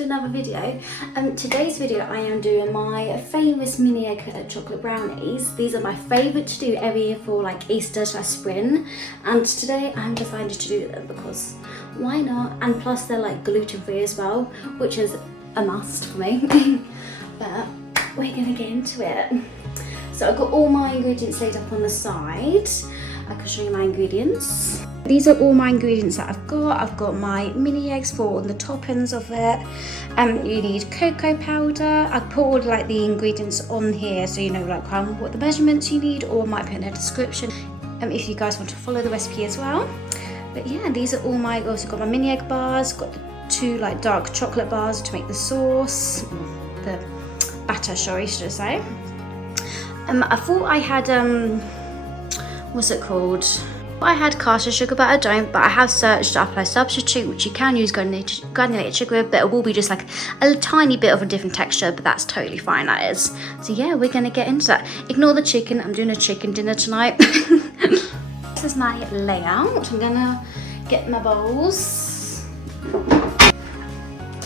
to another video. Today's video I am doing my famous mini egg chocolate brownies. These are my favourite to do every year for like Easter / spring, and today I'm decided to do them because why not, and plus they're like gluten free as well, which is a must for me. But we're gonna get into it. So I've got all my ingredients laid up on the side. I can show you my ingredients. These are all my ingredients that I've got. I've got my mini eggs for all the toppings of it. You need cocoa powder. I put all like the ingredients on here so you know like what the measurements you need, or I might put in a description if you guys want to follow the recipe as well. But yeah, these are all my, I've also got my mini egg bars, got the 2 like dark chocolate bars to make the sauce, the batter, sorry, should I say. I thought I had, what's it called? I had caster sugar, but I don't, but I have searched up a substitute which you can use granulated sugar, but it will be just like a tiny bit of a different texture, but that's totally fine, that is. So yeah, we're gonna get into that. Ignore the chicken, I'm doing a chicken dinner tonight. This is my layout. I'm gonna get my bowls.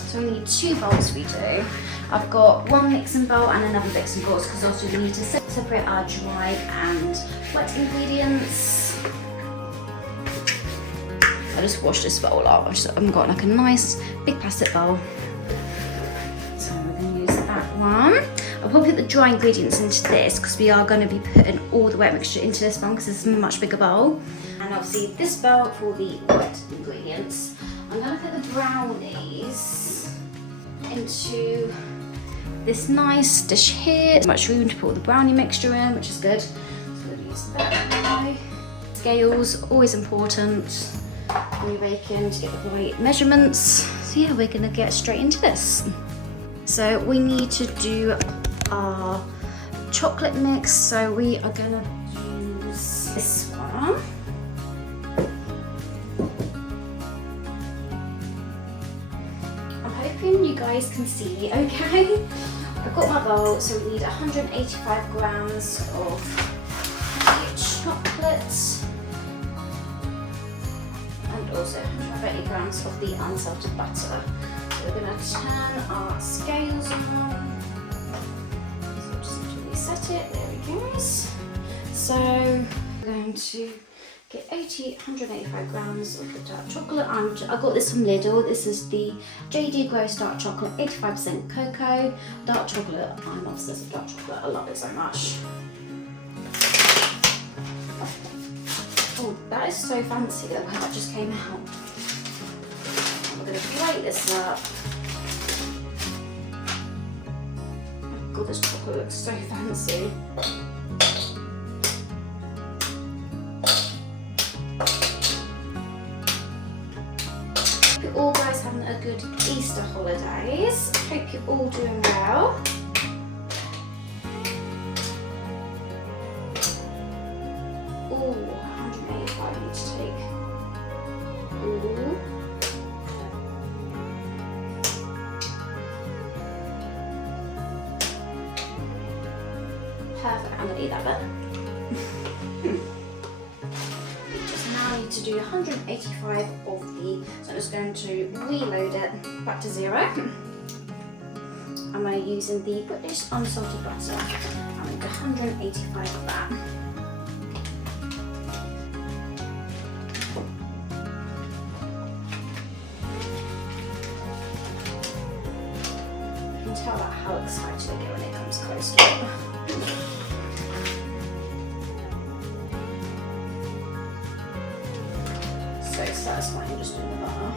So we need 2 bowls we do. I've got 1 mixing bowl and another mixing bowl because also we need to separate our dry and wet ingredients. I just washed this bowl up. I've got like a nice big plastic bowl. So we're going to use that one. I'll probably put the dry ingredients into this because we are going to be putting all the wet mixture into this one because it's a much bigger bowl. And obviously this bowl for the wet ingredients. I'm going to put the brownies into this nice dish here. There's much room to put all the brownie mixture in, which is good. So we'll use that. Scales, always important when you're baking to get the right measurements. So yeah, we're gonna get straight into this. So we need to do our chocolate mix. So we are gonna use this one. I'm hoping you guys can see okay. I've got my bowl, so we need 185 grams of chocolate and also 130 grams of the unsalted butter. So we're going to turn our scales on. So just need to reset it, there we go. So we're going to get 185 grams of the dark chocolate. I got this from Lidl. This is the JD Gross dark chocolate, 85% cocoa. Dark chocolate, I'm obsessed with dark chocolate. I love it so much. Oh, that is so fancy that that just came out. We're going to plate this up. Oh god, this chocolate looks so fancy. All guys having a good Easter holidays. Hope you're all doing well. Oh, 185 need to take. Ooh. Perfect, I'm gonna eat that bit. Need to do 185 of the, so I'm just going to reload it back to 0. I'm using the British unsalted butter. I'm going to do 185 of that. You can tell that how excited I get when it comes close to it. So satisfying just doing the butter.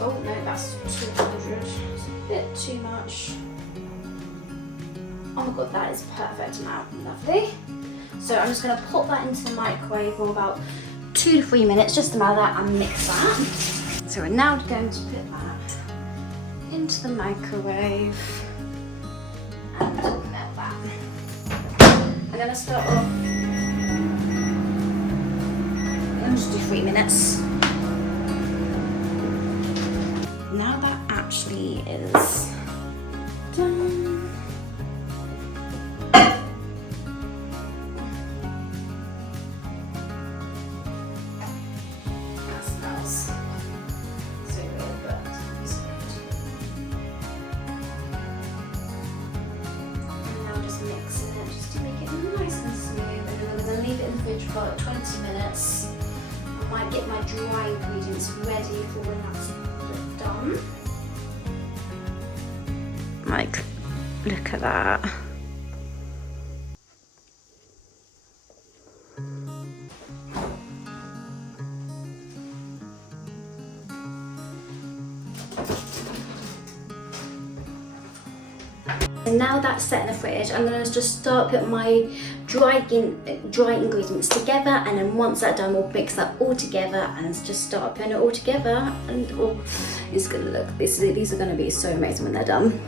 Oh no, that's 200. It's a bit too much. Oh my god, that is perfect amount. Lovely. So I'm just going to pop that into the microwave for about 2 to 3 minutes, just to melt that and mix that. So we're now going to put that into the microwave and melt that. I'm going to start off. Just do 3 minutes. Now that actually is done. That smells so good, but it's good. 20 minutes. I might get my dry ingredients ready for when that's done. Like, look at that. And now that's set in the fridge, I'm going to just start putting my dry ingredients together, and then once that's done, we'll mix that all together and just start putting it all together. And oh, it's going to look, these are going to be so amazing when they're done.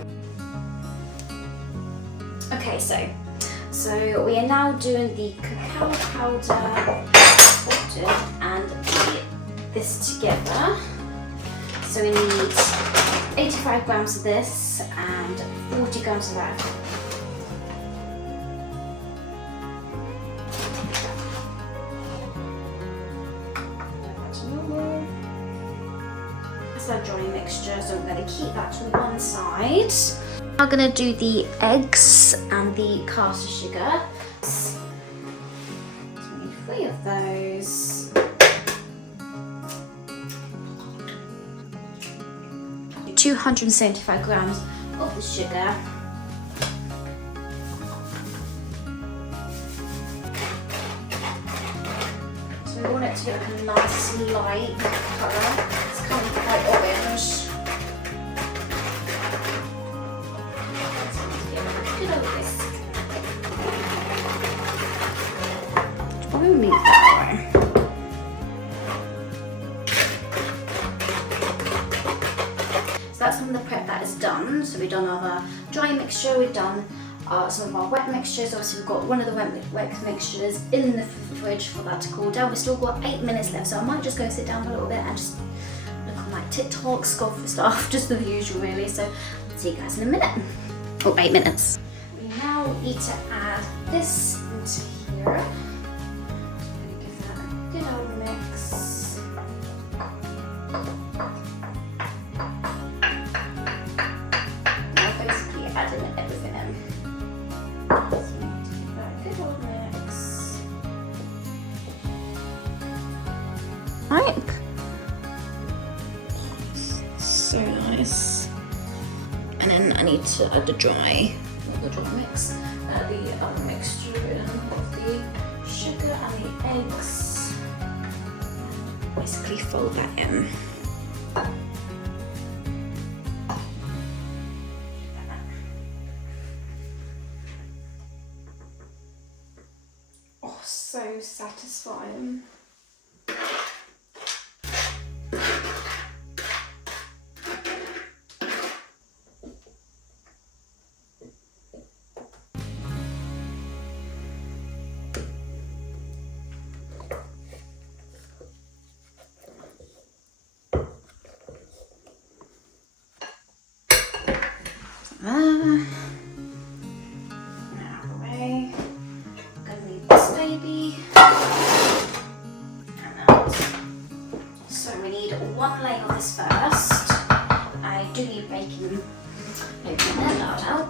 Okay, so we are now doing the cacao powder and this together. So we need 85 grams of this and 40 grams of that. That's our dry mixture, so we're going to keep that to one side. I'm going to do the eggs and the caster sugar. So we need 3 of those. 275 grams of the sugar. So we want it to get like a nice light colour. It's kind of quite orange. Good old whisk. Probably move that way. That's some of the prep that is done. So we've done our dry mixture, we've done some of our wet mixtures. Obviously we've got one of the wet mixtures in the fridge for that to cool down. We've still got 8 minutes left, so I might just go sit down for a little bit and just look on like TikTok, scroll for stuff, just the usual really. So I'll see you guys in a minute, or 8 minutes. We now need to add this into here. Give that a good old mix. Adding everything in. So we need to give that a good old mix. Right. So nice. And then I need to add the dry mix. The other mixture in of the sugar and the eggs. Basically fold that in. So satisfying. One layer of this first. I do need bacon opener, that'll help.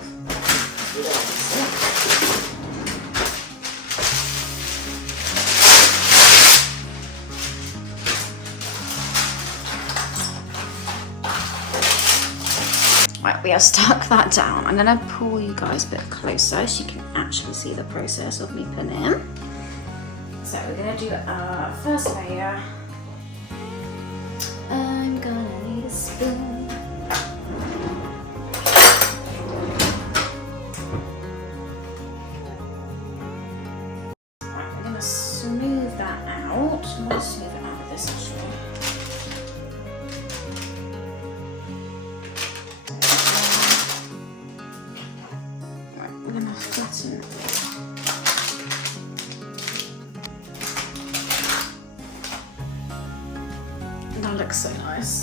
Right, we have stuck that down. I'm gonna pull you guys a bit closer so you can actually see the process of me putting it in. So we're gonna do our first layer. I'm gonna need a spoon. Right, we're gonna smooth that out. I'm gonna smooth it out with this actually. Right, we're gonna flatten it. That looks so nice.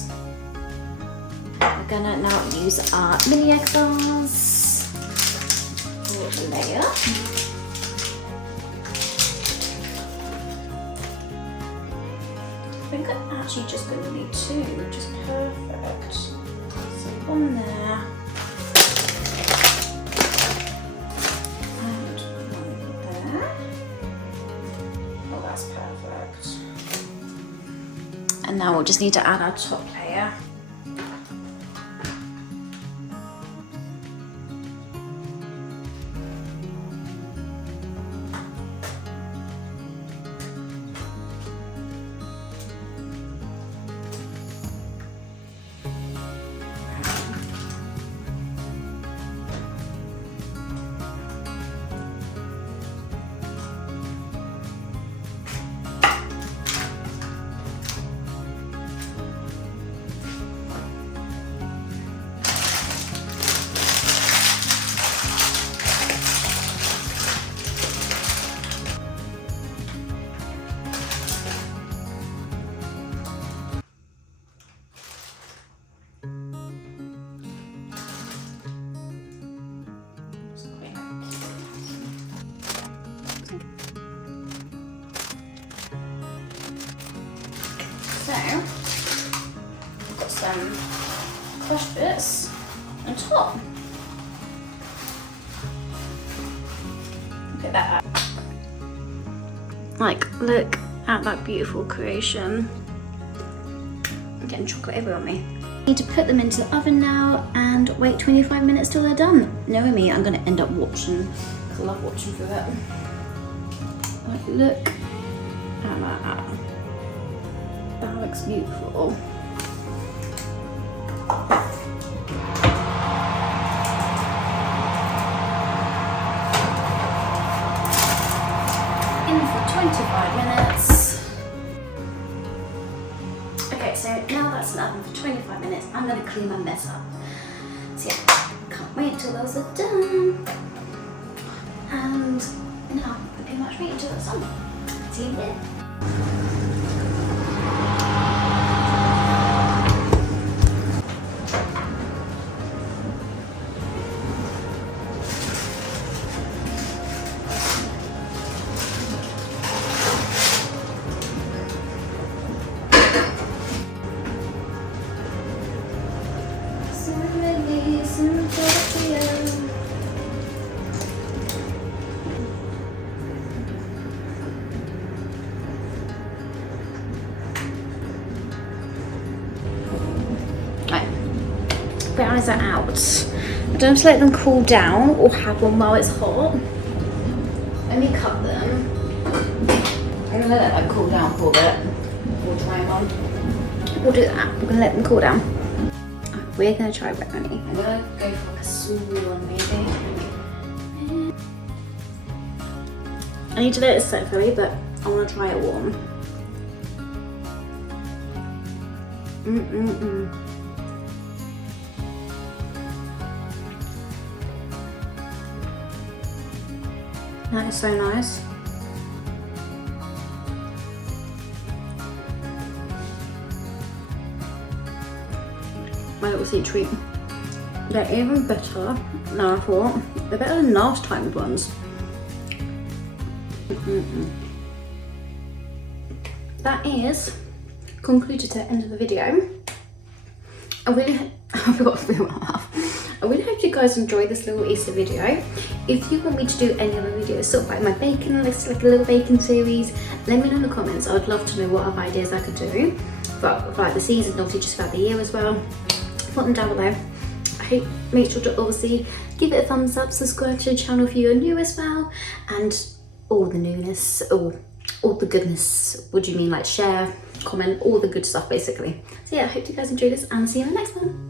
We're gonna now use our mini egg bars for the layer. I think I'm actually just gonna need 2, which is perfect. So 1 there. And 1 there. Oh, that's that's perfect. And now we'll just need to add our top layer. So, I've got some crushed bits on top. Look at that. Like, look at that beautiful creation. I'm getting chocolate everywhere on me. I need to put them into the oven now and wait 25 minutes till they're done. Knowing me, I'm gonna end up watching, because I love watching through it. Like, look at that. That looks beautiful. In for 25 minutes. Okay, so now that's in the oven for 25 minutes. I'm going to clean my mess up. So yeah, can't wait till those are done. And now I'm pretty much waiting till it's done. See you there. Brownies are out. I don't just let them cool down or have one while it's hot. Let me cut them. I'm gonna let them cool down for a bit. We'll try them on. We'll do that. We're gonna let them cool down. We're gonna try brownie. I'm gonna go for like a small one maybe. I need to let it set fully, but I wanna try it warm. That is so nice. My little sweet treat. They're even better than I thought. They're better than last time's ones. That is concluded to the end of the video. I forgot to film my mouth. I really hope you guys enjoyed this little Easter video. If you want me to do any other videos, sort of like my baking list, like a little baking series, let me know in the comments. I would love to know what other ideas I could do for like the season, obviously just throughout the year as well. Put them down below. I hope, make sure to obviously give it a thumbs up, subscribe to the channel if you're new as well, and all the newness, all the goodness. What do you mean, like share, comment, all the good stuff basically. So yeah, I hope you guys enjoyed this and see you in the next one.